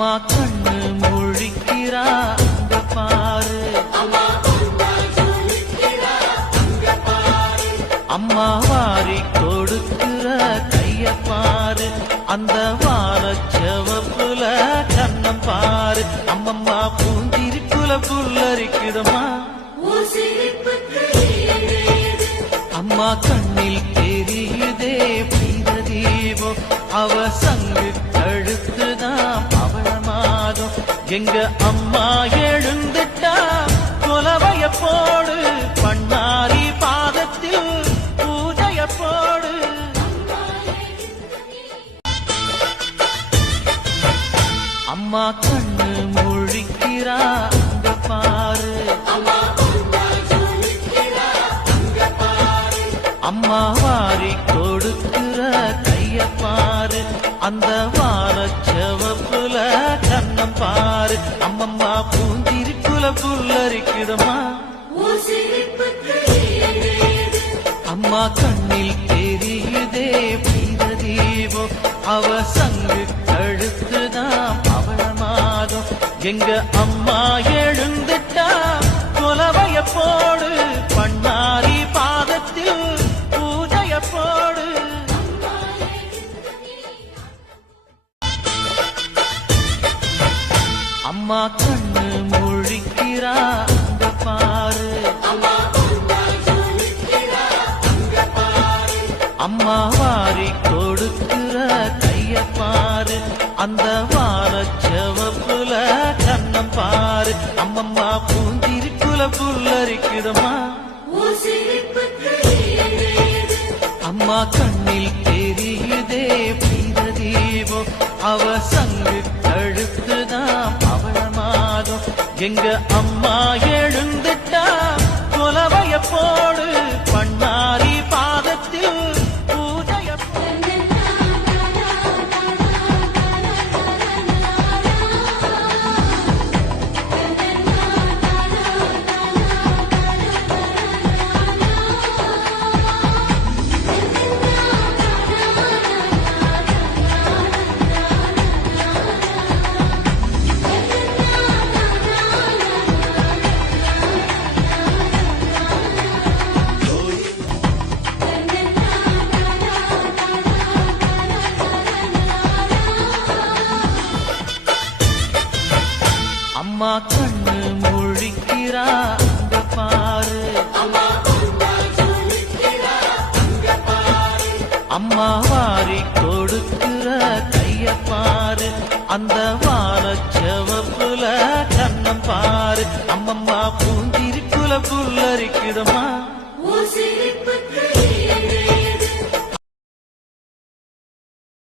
அம்மா கண்ணு முழிக்கிறா அங்க பாரு, அம்மா வாரி கொடுக்கிற கைய பாரு, அந்த வானச்சவப்புல கண்ணம் பாரு. அம்மம்மா பூந்திருக்குல புல்லரிக்குதம்மா, அம்மா கண்ணில் தெரியுதே பீத தீபம், அவ சங்கு கழுத்துதான் பவளமாகும். எங்க அம்மா எழுந்துட்டா கொலவைய போடு, பண்ணாரி பாதத்தில் பூஜைய போடு. அம்மா கண்ணு முழிக்கிறா அங்க பாரு, அம்மா வாரி கொடுக்கிற கைய பாரு, அந்த வானச்சவப்புல கண்ணம் பாரு. அம்மம்மா பூந்திருக்குல புல்லரிக்குதம்மா, அம்மா கண்ணில் தெரியுதே பீத தீபம், அவ சங்கு கழுத்துதான் பவளமாகும். எங்க அம்மா எழுந்துட்டா கொலவைய போடு, பண்ணாரி பாதத்தில் பூஜைய போடு. அம்மா கண்ணு முழிக்கிறா அங்க பாரு, அம்மா வாரி கொடுக்கிற கைய பாரு, அந்த வானச்சவப்புல கண்ணம் பாரு. அம்மம்மா பூந்திருக்குல புல்லரிக்குதம்மா, அம்மா கண்ணில் தெரியுதே பீத தீபம், அவ சங்கு கழுத்துதான் பவளமாகும். எங்க அம்மா எழுந்துட்டா கொலவைய போடு, பண்ணாரி பாதத்தில் பூஜைய போடு. அம்மா கண்ணு முழிக்கிறா அங்க பாரு, அம்மா வாரி கொடுக்கிற கைய பாரு, அந்த வானச்சவப்புல கண்ணம் பாரு. அம்மம்மா பூந்திருக்குல புல்லரிக்குதம்மா,